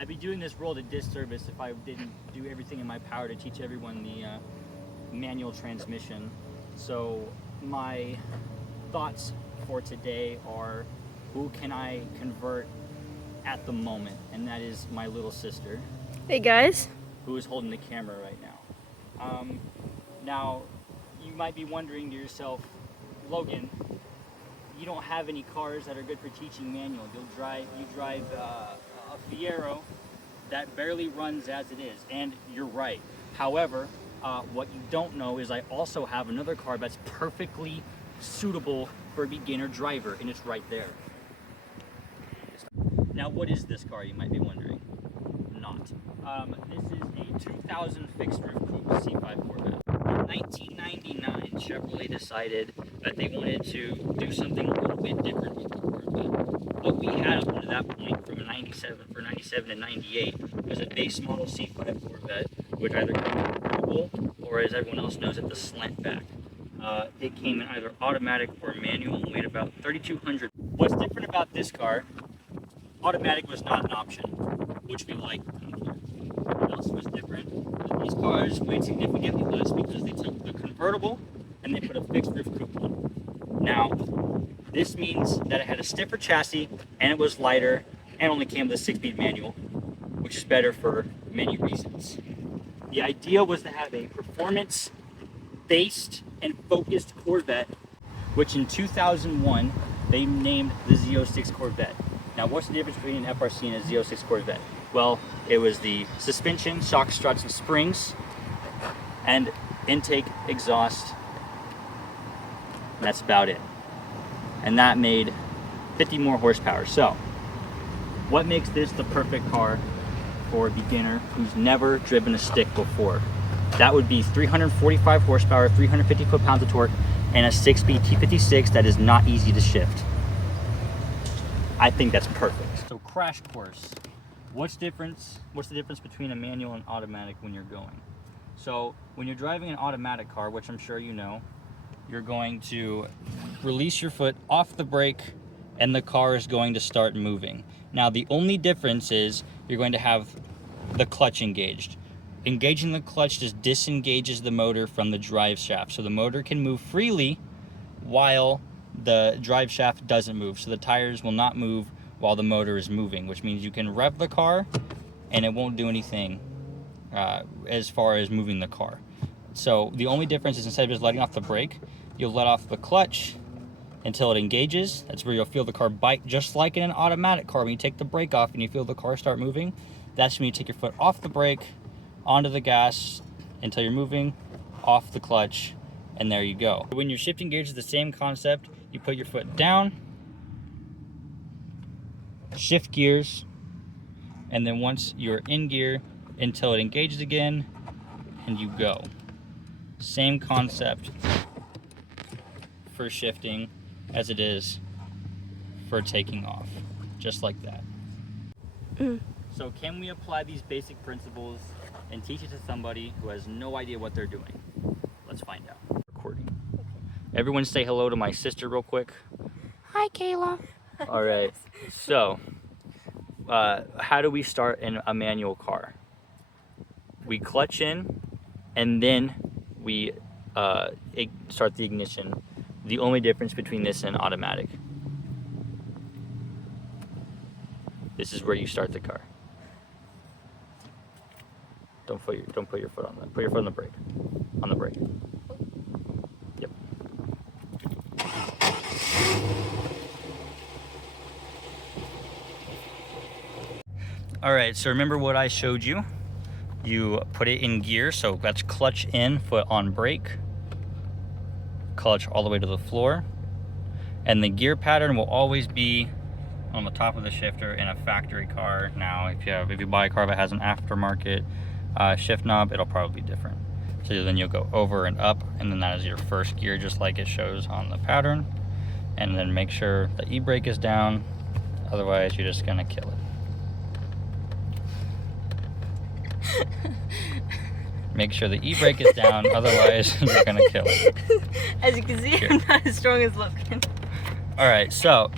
I'd be doing this world a disservice if I didn't do everything in my power to teach everyone the manual transmission. So my thoughts for today are, who can I convert at the moment? And that is my little sister. Hey guys. Who is holding the camera right now. Now, you might be wondering to yourself, Logan, you don't have any cars that are good for teaching manual. You drive a Fiero that barely runs as it is, and you're right. However, what you don't know is I also have another car that's perfectly suitable for a beginner driver, and it's right there. Now, what is this car, you might be wondering? Not. This is a 2000 fixed roof coupe C5 Corvette. In 1999, Chevrolet decided that they wanted to do something a little bit different with the Corvette. What we had up to that point from 97 to 98 was a base model C5 Corvette, which either came convertible or, as everyone else knows it, the slant back. It came in either automatic or manual and weighed about 3,200. What's different about this car? Automatic was not an option, which we like. What else was different? These cars weighed significantly less because they took the convertible and they put a fixed roof coupe on. Now, this means that it had a stiffer chassis and it was lighter and only came with a 6-speed manual, which is better for many reasons. The idea was to have a performance-based and focused Corvette, which in 2001 they named the Z06 Corvette. Now, what's the difference between an FRC and a Z06 Corvette? Well, it was the suspension, shock struts, and springs, and intake, exhaust, and that's about it. And that made 50 more horsepower. So, what makes this the perfect car for a beginner who's never driven a stick before? That would be 345 horsepower, 350 foot-pounds of torque, and a 6-speed T56 that is not easy to shift. I think that's perfect. So, crash course. What's the difference between a manual and automatic when you're going? So, when you're driving an automatic car, which I'm sure you know, you're going to release your foot off the brake and the car is going to start moving. Now, the only difference is you're going to have the clutch engaged. Engaging the clutch just disengages the motor from the drive shaft, so the motor can move freely while the drive shaft doesn't move. So the tires will not move while the motor is moving, which means you can rev the car and it won't do anything as far as moving the car. So the only difference is, instead of just letting off the brake, you'll let off the clutch until it engages. That's where you'll feel the car bite, just like in an automatic car. When you take the brake off and you feel the car start moving, that's when you take your foot off the brake, onto the gas until you're moving, off the clutch, and there you go. When you're shifting gears, it's the same concept. You put your foot down, shift gears, and then once you're in gear, until it engages again, and you go. Same concept for shifting as it is for taking off, just like that. So can we apply these basic principles and teach it to somebody who has no idea what they're doing? Let's find out. Recording. Everyone say hello to my sister real quick. Hi, Kayla. All right, so how do we start in a manual car? We clutch in and then we start the ignition. The only difference between this and automatic. This is where you start the car. Don't put your foot on that. Put your foot on the brake. On the brake. Yep. All right, so remember what I showed you? You put it in gear, so that's clutch in, foot on brake, clutch all the way to the floor, and the gear pattern will always be on the top of the shifter in a factory car. Now, if you buy a car that has an aftermarket shift knob, it'll probably be different. So then you'll go over and up, and then that is your first gear, just like it shows on the pattern. And then make sure the e-brake is down, otherwise you're just gonna kill it. Make sure the e-brake is down, otherwise you're gonna kill it. As you can see, I'm not as strong as Logan. All right, so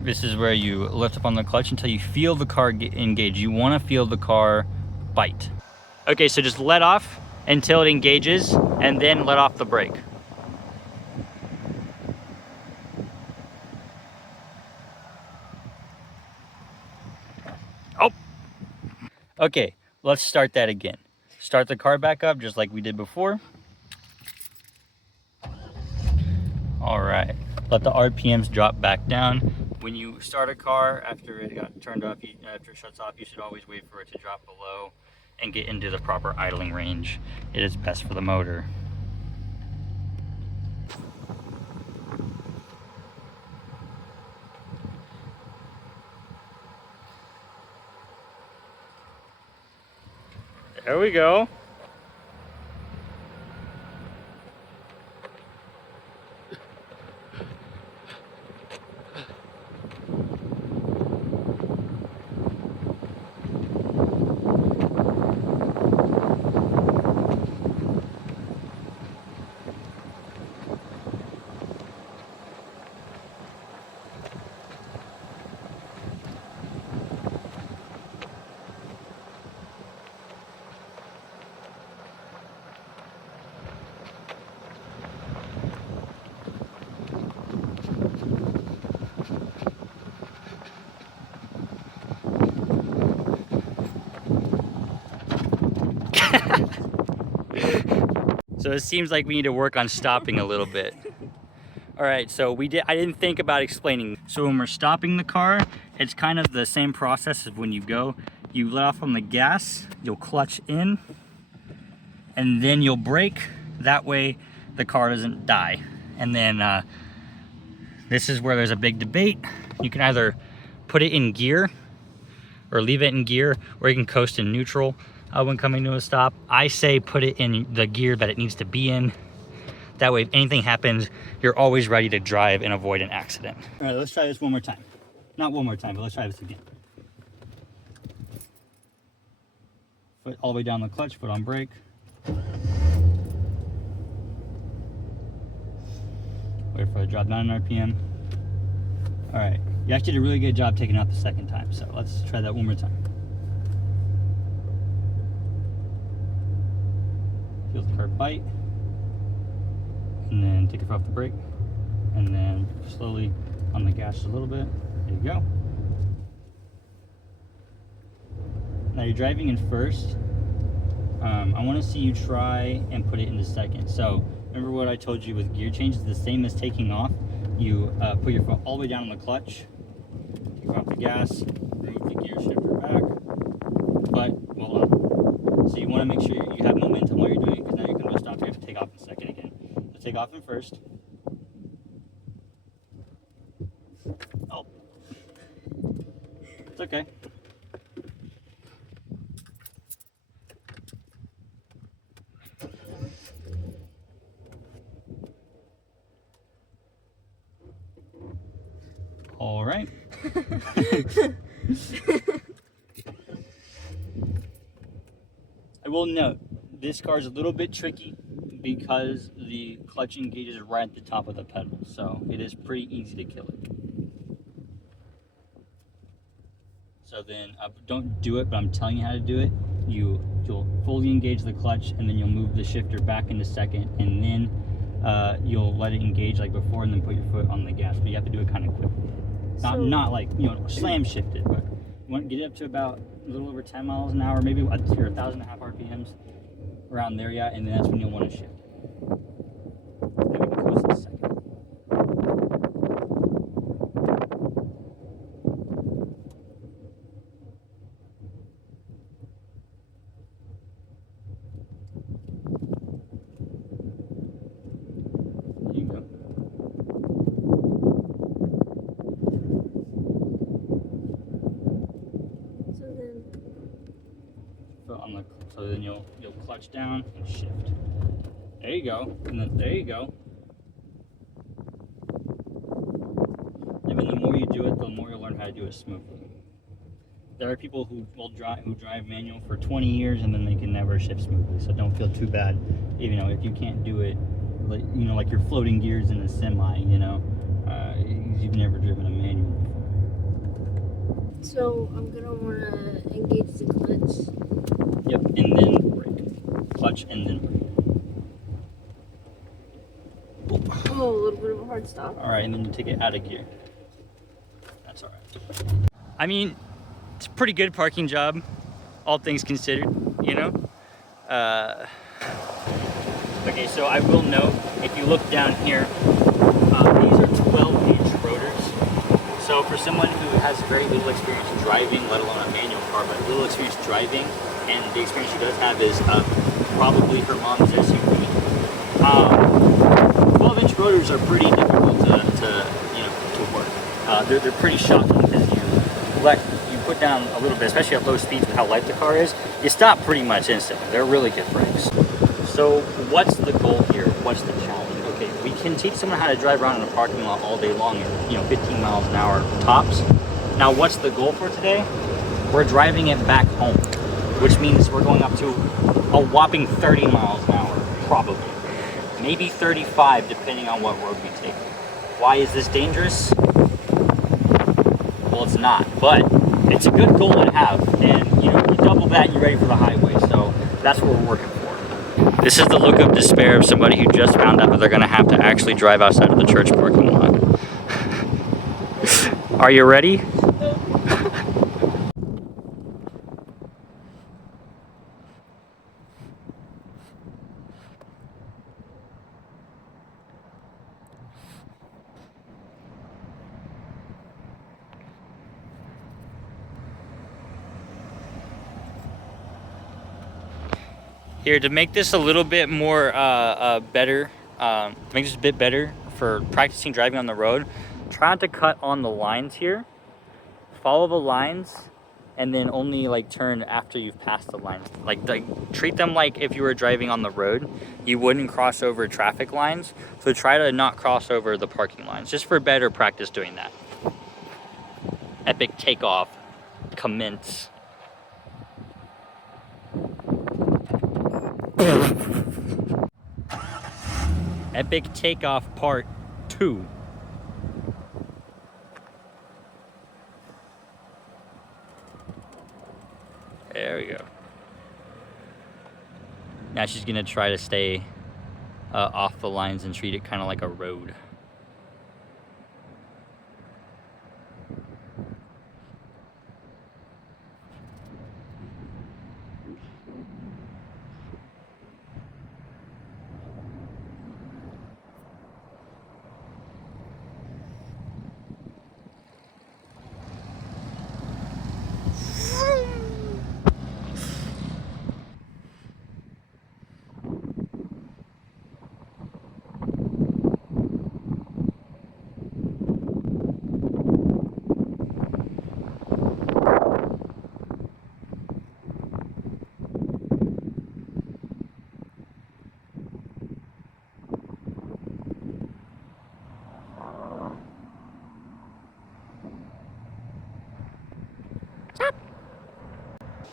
This is where you lift up on the clutch until you feel the car engage. You want to feel the car bite. Okay, so just let off until it engages and then let off the brake. Oh! Okay, let's start that again. Start the car back up just like we did before. All right, let the RPMs drop back down. When you start a car, after it got turned off, after it shuts off, you should always wait for it to drop below and get into the proper idling range. It is best for the motor. There we go. So it seems like we need to work on stopping a little bit. All right, so I didn't think about explaining. So when we're stopping the car, it's kind of the same process as when you go. You let off on the gas, you'll clutch in, and then you'll brake. That way the car doesn't die. And then this is where there's a big debate. You can either put it in gear or leave it in gear, or you can coast in neutral when coming to a stop. I say put it in the gear that it needs to be in. That way, if anything happens, you're always ready to drive and avoid an accident. All right, let's try this one more time. Not one more time, but let's try this again. Foot all the way down the clutch, foot on brake. Wait for it to drop down in RPM. All right, you actually did a really good job taking it out the second time, so let's try that one more time. Feel the car bite, and then take it off the brake, and then slowly on the gas a little bit. There you go. Now you're driving in first. I want to see you try and put it into second. So remember what I told you with gear change is the same as taking off. You put your foot all the way down on the clutch, take off the gas, remove the gear shifter back, but hold on. So you want to make sure you have momentum while you're doing it, because now you're going to stop. You have to take off in second again. So take off in first. Oh, it's okay. All right. I will note, this car is a little bit tricky because the clutch engages right at the top of the pedal, so it is pretty easy to kill it. So then, don't do it, but I'm telling you how to do it. You'll fully engage the clutch, and then you'll move the shifter back into second, and then you'll let it engage like before, and then put your foot on the gas. But you have to do it kind of quickly. Not like, slam shift it, but you want to get it up to about a little over 10 miles an hour, maybe 1,500 RPMs, around there, yeah, and then that's when you'll want to shift. Then we can coast in a second. There you go. So then you'll clutch down and shift. There you go, and then there you go. And then the more you do it, the more you'll learn how to do it smoothly. There are people who drive manual for 20 years and then they can never shift smoothly. So don't feel too bad, if you can't do it, like you're floating gears in a semi. You've never driven a manual before. So I'm gonna wanna engage the clutch. Yep, and then brake. Clutch and then brake. Oh, a little bit of a hard stop. All right, and then you take it out of gear. That's all right. I mean, it's a pretty good parking job, all things considered, you know? Okay, so I will note, if you look down here, these are 12-inch rotors. So for someone who has very little experience driving, let alone a manual car, but little experience driving, and the experience she does have is probably her mom's SUV. 12-inch rotors are pretty difficult to work. They're pretty shocking because you put down a little bit, especially at low speeds with how light the car is, you stop pretty much instantly. They're really good brakes. So what's the goal here? What's the challenge? Okay, we can teach someone how to drive around in a parking lot all day long at 15 miles an hour tops. Now what's the goal for today? We're driving it back home, which means we're going up to a whopping 30 miles an hour, probably. Maybe 35, depending on what road we take. Why is this dangerous? Well, it's not, but it's a good goal to have. And you double that and you're ready for the highway. So that's what we're working for. This is the look of despair of somebody who just found out that they're gonna have to actually drive outside of the church parking lot. Are you ready? Here, to make this a little bit more better, to make this a bit better for practicing driving on the road, try not to cut on the lines here. Follow the lines, and then only like turn after you've passed the lines. Like treat them like if you were driving on the road, you wouldn't cross over traffic lines. So try to not cross over the parking lines, just for better practice doing that. Epic takeoff, commence. Epic takeoff part 2. There we go. Now she's gonna try to stay off the lines and treat it kind of like a road.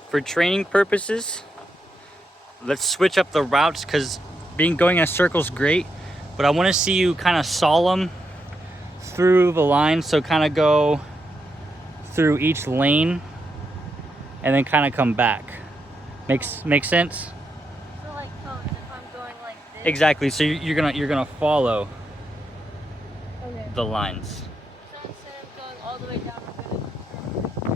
For training purposes, let's switch up the routes because going in a circle is great, but I want to see you kind of solemn through the line. So kind of go through each lane and then kind of come back. Makes sense? So like coach, if I'm going like this. Exactly. So you're gonna follow Okay. the lines. So instead of going all the way down,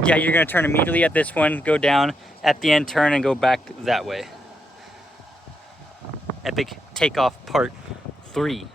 Yeah, you're gonna turn immediately at this one, go down, at the end turn and go back that way. Epic takeoff part 3.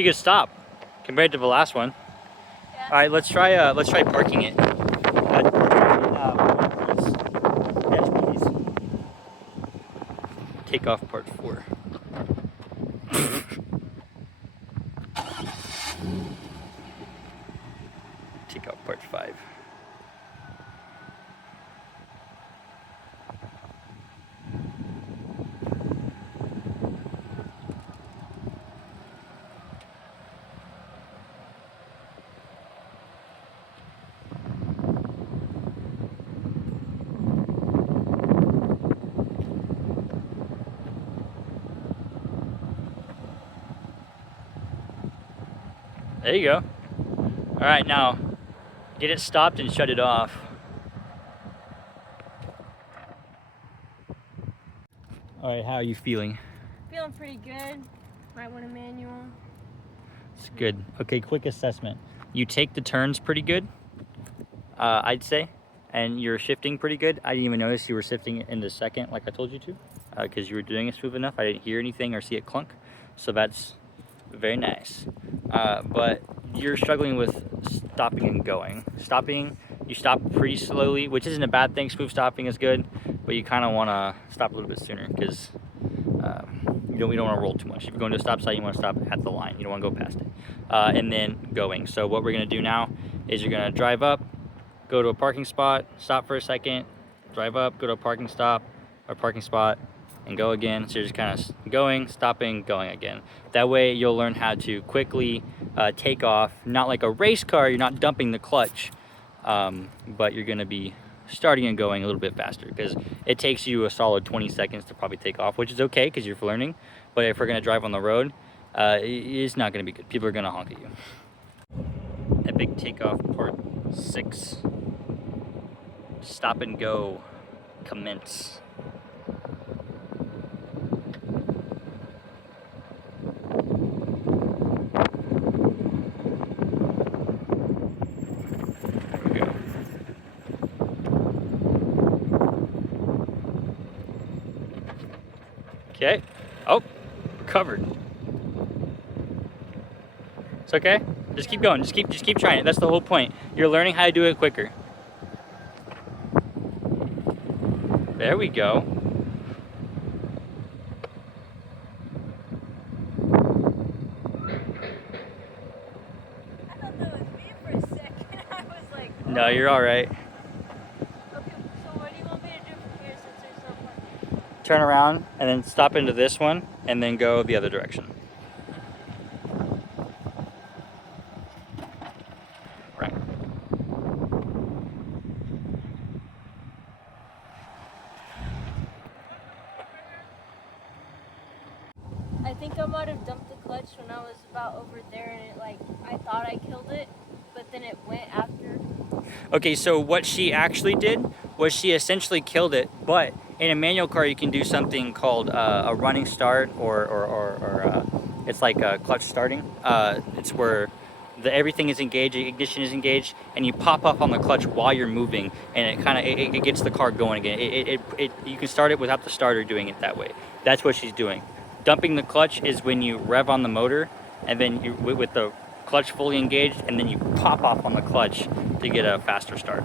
pretty good stop compared to the last one. Yeah. All right, let's try parking it. Takeoff part 4. Takeoff part 5. There you go. All right, now get it stopped and shut it off. All right, how are you feeling? Feeling pretty good. Might want a manual. It's good. Okay, quick assessment. You take the turns pretty good, I'd say, and you're shifting pretty good. I didn't even notice you were shifting into second like I told you to, because you were doing it smooth enough. I didn't hear anything or see it clunk, so that's very nice. But you're struggling with stopping and going. Stopping, you stop pretty slowly, which isn't a bad thing. Smooth stopping is good, but you kind of want to stop a little bit sooner because we don't want to roll too much. If you're going to a stop sign, you want to stop at the line. You don't want to go past it. And then going. So what we're going to do now is you're going to drive up, go to a parking spot, stop for a second, drive up, go to a parking spot, and go again. So you're just kind of going, stopping, going again. That way you'll learn how to quickly take off. Not like a race car, you're not dumping the clutch, but you're going to be starting and going a little bit faster because it takes you a solid 20 seconds to probably take off, which is okay because you're learning. But if we're going to drive on the road, it's not going to be good. People are going to honk at you. Epic takeoff part 6. Stop and go. Commence. Okay. Oh, covered. It's okay. Just keep going. Just keep trying it. That's the whole point. You're learning how to do it quicker. There we go. I thought that was me for a second. I was like, oh. No, you're all right. Okay, so what do you want me to do from here since there's no parking? Turn around and then stop into this one and then go the other direction. Right. I think I might have dumped the clutch when I was about over there and it I thought I killed it, but then it went after. Okay, so what she actually did was she essentially killed it, but in a manual car you can do something called a running start or it's like a clutch starting. It's where everything is engaged, the ignition is engaged, and you pop up on the clutch while you're moving, and it gets the car going again. You can start it without the starter doing it that way. That's what she's doing. Dumping the clutch is when you rev on the motor, and then you with the clutch fully engaged, and then you pop off on the clutch to get a faster start.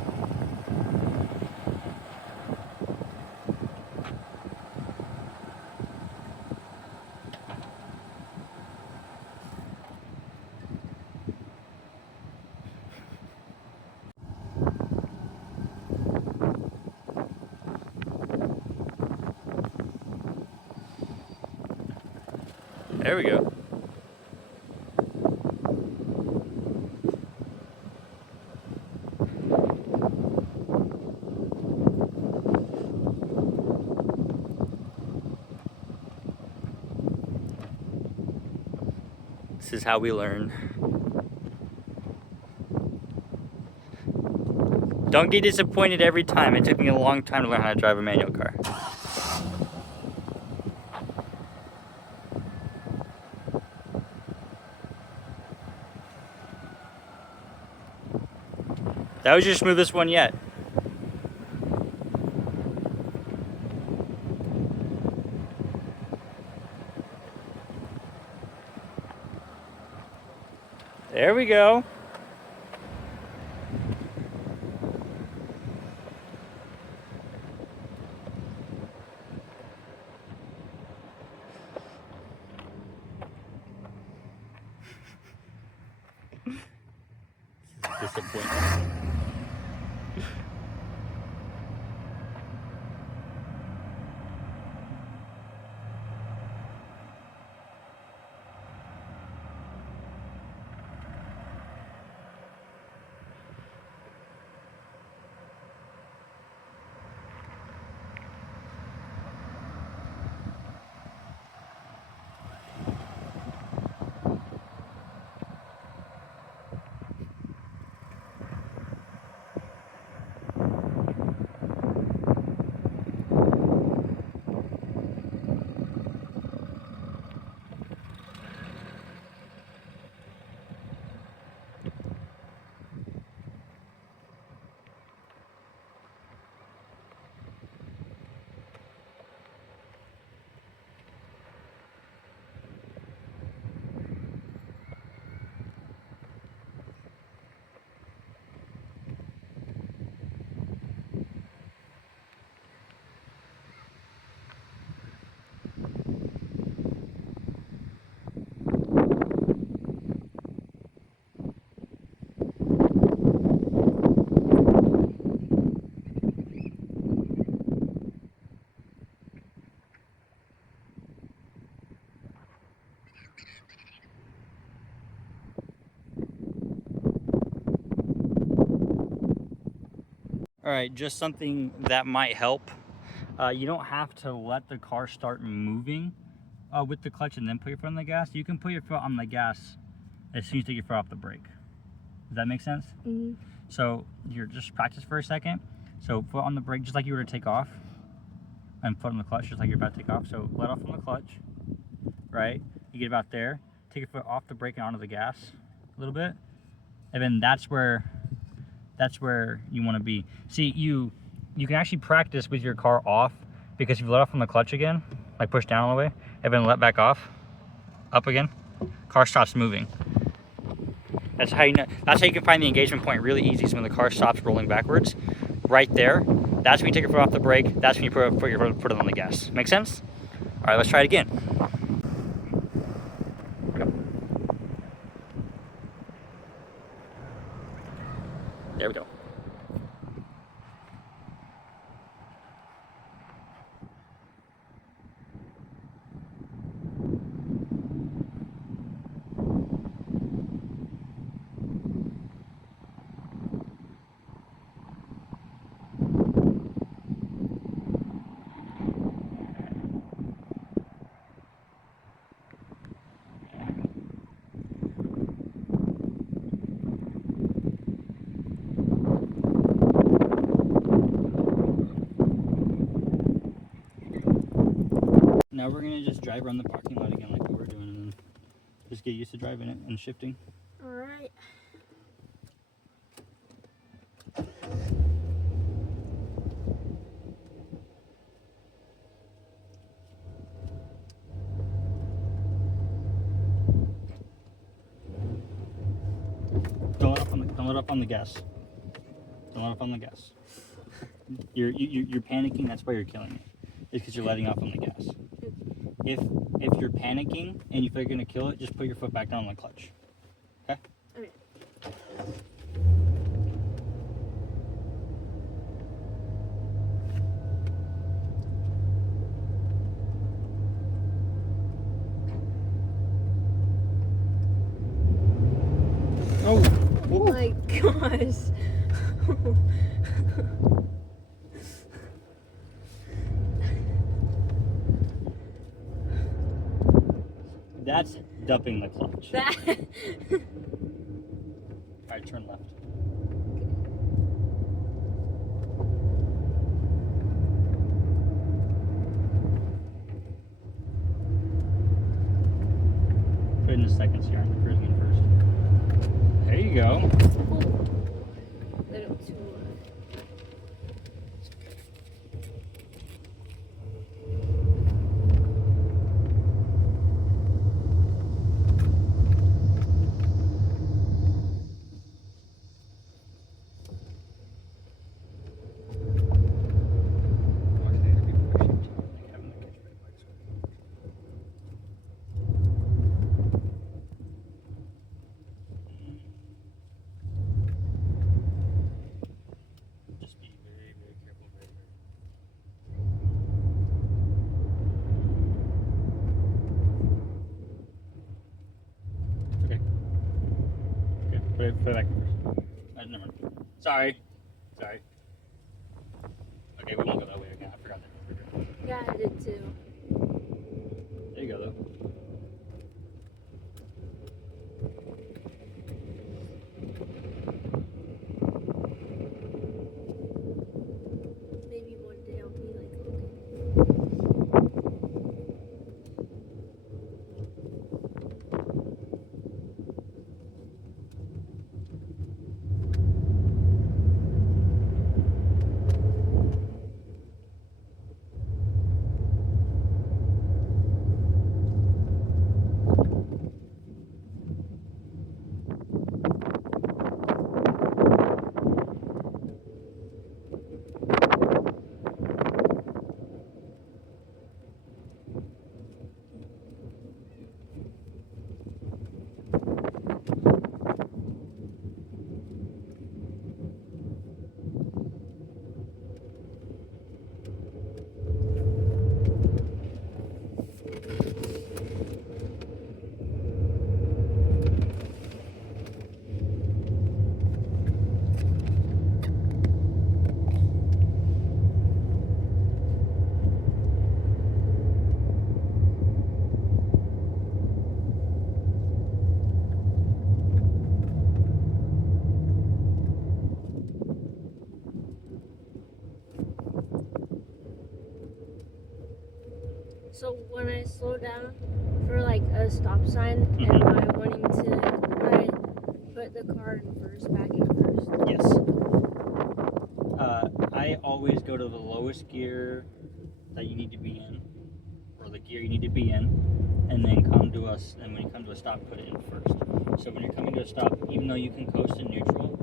There we go. This is how we learn. Don't get disappointed every time. It took me a long time to learn how to drive a manual car. That was your smoothest one yet. There we go. Disappointment. All right, just something that might help. You don't have to let the car start moving with the clutch and then put your foot on the gas. You can put your foot on the gas as soon as you take your foot off the brake. Does that make sense? Mm-hmm. So you're just practice for a second. So foot on the brake just like you were to take off, and foot on the clutch just like you're about to take off. So let off from the clutch, right? You get about there, take your foot off the brake and onto the gas a little bit, and then that's where you want to be. See, you can actually practice with your car off, because if you let off from the clutch again, like push down all the way, and then let back off, up again, car stops moving. That's how you know. That's how you can find the engagement point really easy. Is when the car stops rolling backwards. Right there, that's when you take your foot off the brake. That's when you put it on the gas. Make sense? All right, let's try it again. Go. There we go. Now we're gonna just drive around the parking lot again like we were doing, and then just get used to driving it and shifting. All right. Don't let up on the gas. Don't let up on the gas. You're panicking. That's why you're killing it. It's because you're letting off on the gas. If you're panicking and you feel you're gonna kill it, just put your foot back down on the clutch. Okay? Okay. Oh my gosh. That's dumping the clutch. That. Alright, turn left. Put in the seconds here. Cruise me first. There you go. Little too. it back first. Never mind. Sorry. Okay, we won't go that way again. I forgot that. Yeah, I did too. There you go, though. Maybe one day I'll be like Logan. So when I slow down for like a stop sign, am I wanting to would I put the car in first, back in first? Yes. I always go to the lowest gear that you need to be in, or the gear you need to be in, and then come to us. And when you come to a stop, put it in first. So when you're coming to a stop, even though you can coast in neutral,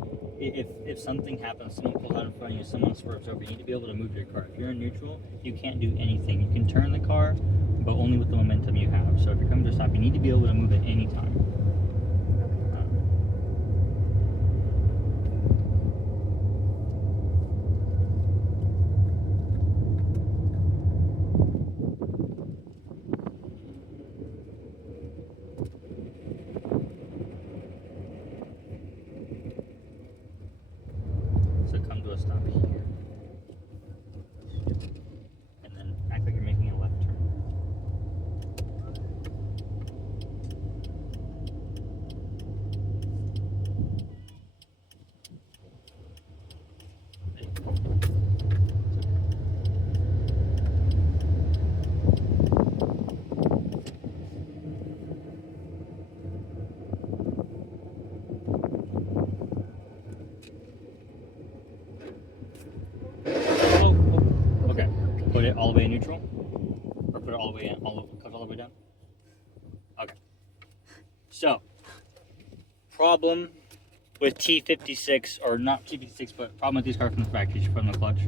if something happens, someone pulls out in front of you, someone swerves over, you need to be able to move your car. If you're in neutral, you can't do anything. You can turn the car, but only with the momentum you have. So if you're coming to a stop, you need to be able to move at any time. So come to a stop here. And then act like you're making a left turn. There you go. Okay. Put it all the way in neutral? Or put it all the way in, cut all the way down? Okay. So, problem with T56, or not T56, but problem with these cars from the factory, from the clutch.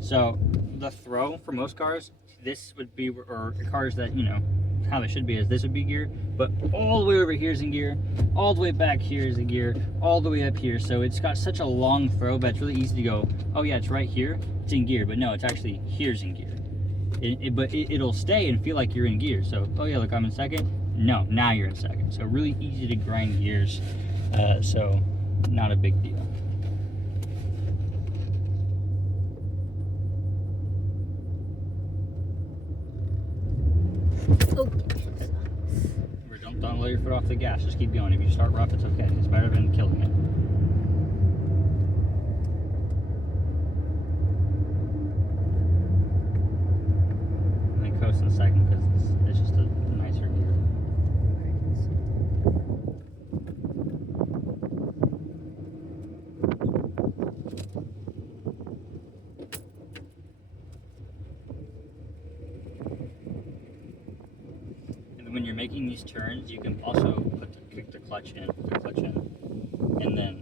So, the throw for most cars, this would be, or cars that, you know, how it should be is this would be gear, but all the way over here is in gear, all the way back here is in gear, all the way up here. So it's got such a long throw, but it's really easy to go, oh yeah, it's right here, it's in gear, but no, it's actually here's in gear. But it'll stay and feel like you're in gear. So, oh yeah, look, I'm in second. No, now you're in second. So really easy to grind gears. So not a big deal. Don't let your foot off the gas. Just keep going. If you start rough, it's okay. It's better than killing it. And then coast in a second because it's just a nicer gear. When you're making these turns, you can also kick the clutch in, and then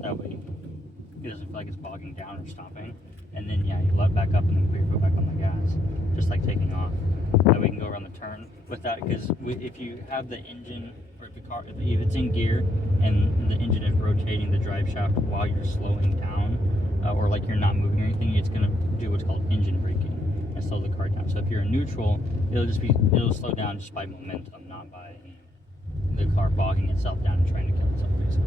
that way it doesn't feel like it's bogging down or stopping. And then yeah, you let back up and then put your foot back on the gas, just like taking off. That way you can go around the turn with that. Because if you have the engine, or if it's in gear and the engine is rotating the drive shaft while you're slowing down, or like you're not moving or anything, it's gonna do what's called engine braking and slow the car down. So if you're in neutral, it'll slow down just by momentum, not by the car bogging itself down and trying to kill itself, basically.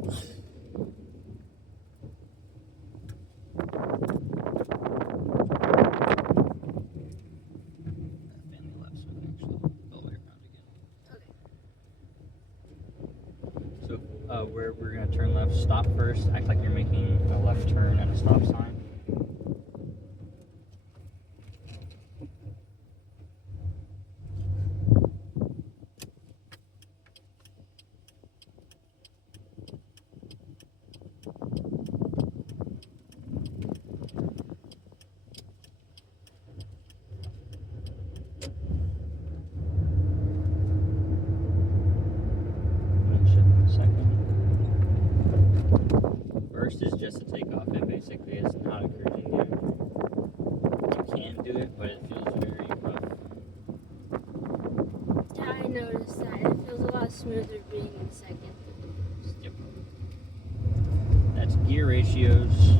Family left, so we can actually go all the way around again. Okay. So where we're gonna turn left, stop first, act like you're making a left turn at a stop sign. First is just a takeoff. It basically is not a cruising gear. You can do it, but it feels very rough. Yeah, I noticed that. It feels a lot smoother being in second. Yep. That's gear ratios.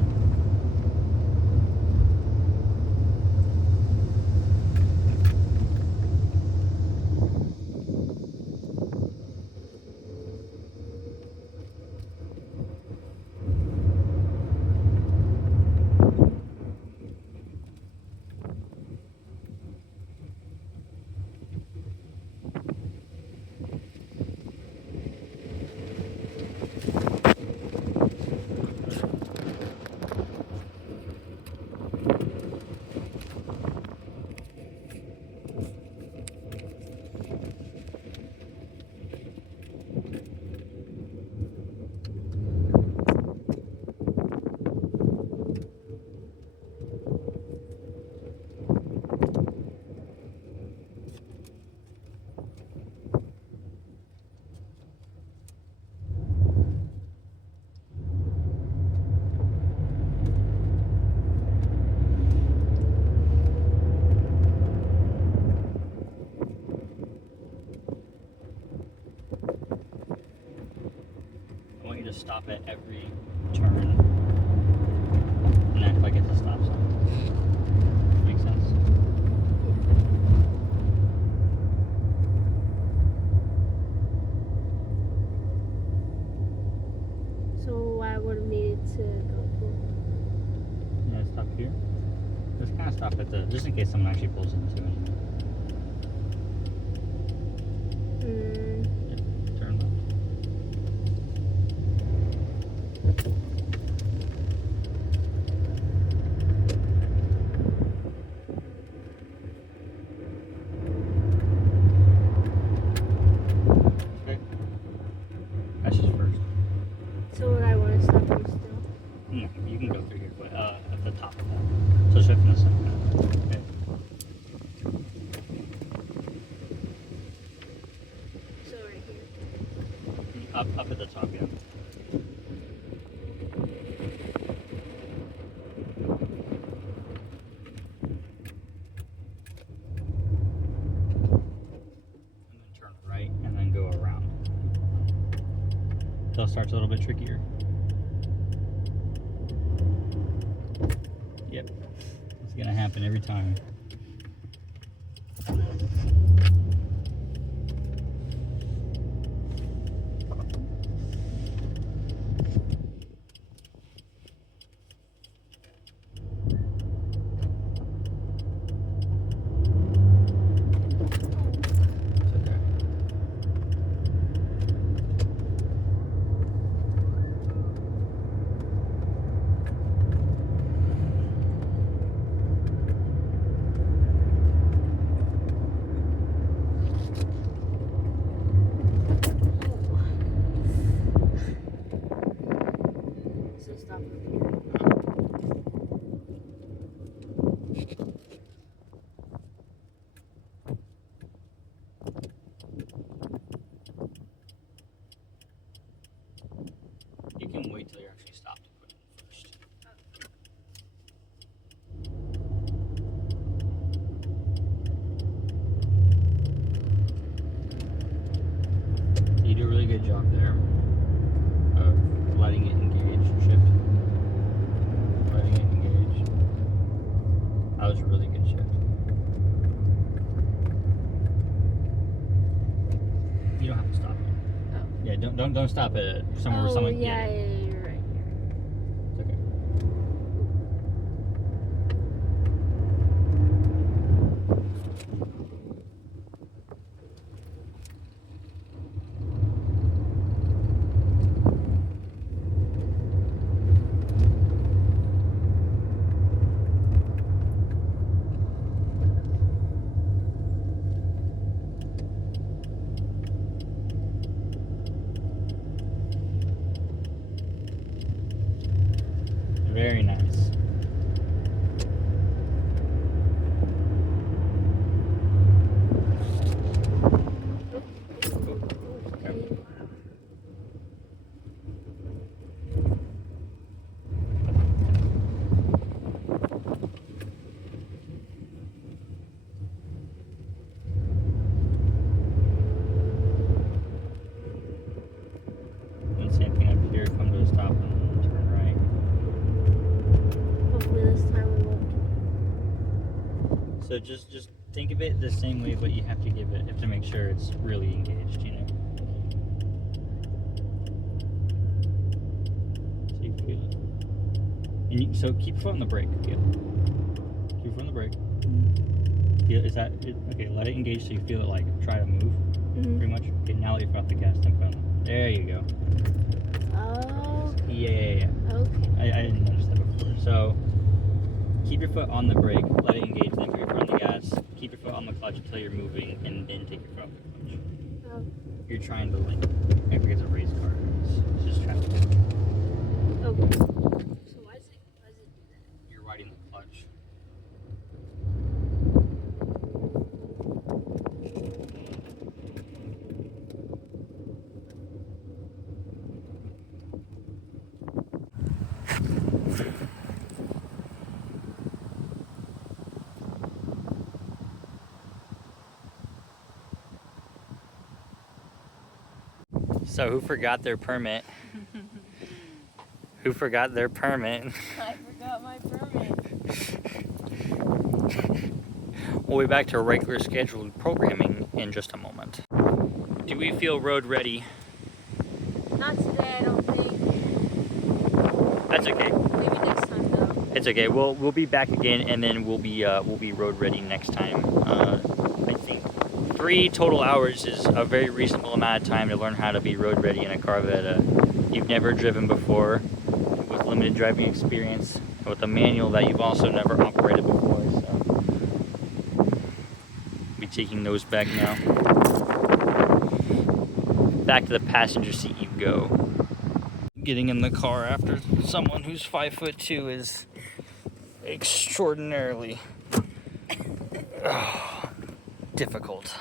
I want you to stop at every turn and act like it's a stop sign. Make sense? So I would have needed to go to. Yeah, stop here. Just kind of stop at the, just in case someone actually pulls into it. Yep, turn left. Okay. That's just first. So would I want to stop him still? No, you can go through here, but at the top of that. So shift in the center. Okay. So right here. Up at the top, yeah. And then turn right and then go around. So it starts a little bit trickier. Yep. It's gonna happen every time. It's okay. So stop up here. You can wait till you're actually stopped to put it in first. You do a really good job there of letting it engage shift. Don't stop it somewhere where someone. Yeah, you're right. It's okay. Very nice. And same thing up here. Come to a stop and turn right. Hopefully this time we won't. So just think of it the same way, but you have to give it. You have to make sure it's really engaged. You know. So you feel it. And so keep your foot on the brake. Feel. Keep your foot on the brake. Feel, is that it? Okay? Let it engage so you feel it. Like try to move. Mm-hmm. Pretty much. Okay. Now let your foot off the gas. Then put on. There you go. Oh. Yeah. Okay. I didn't notice that before. So keep your foot on the brake, let it engage, then put your foot on the gas. Keep your foot on the clutch until you're moving, and then take your foot off the clutch. Oh. You're trying to like, I forget it's a race car. It's just trying to. Okay. So why does it do that? You're riding the clutch. So who forgot their permit? Who forgot their permit? I forgot my permit. We'll be back to regular scheduled programming in just a moment. Do we feel road ready? Not today, I don't think. That's okay. Maybe next time though. It's okay. We'll be back again, and then we'll be road ready next time. I think 3 total hours is a very reasonable amount of time to learn how to be road ready in a Corvette you've never driven before, with limited driving experience, with a manual that you've also never operated before. So, be taking those back now. Back to the passenger seat you go. Getting in the car after someone who's 5'2" is extraordinarily difficult.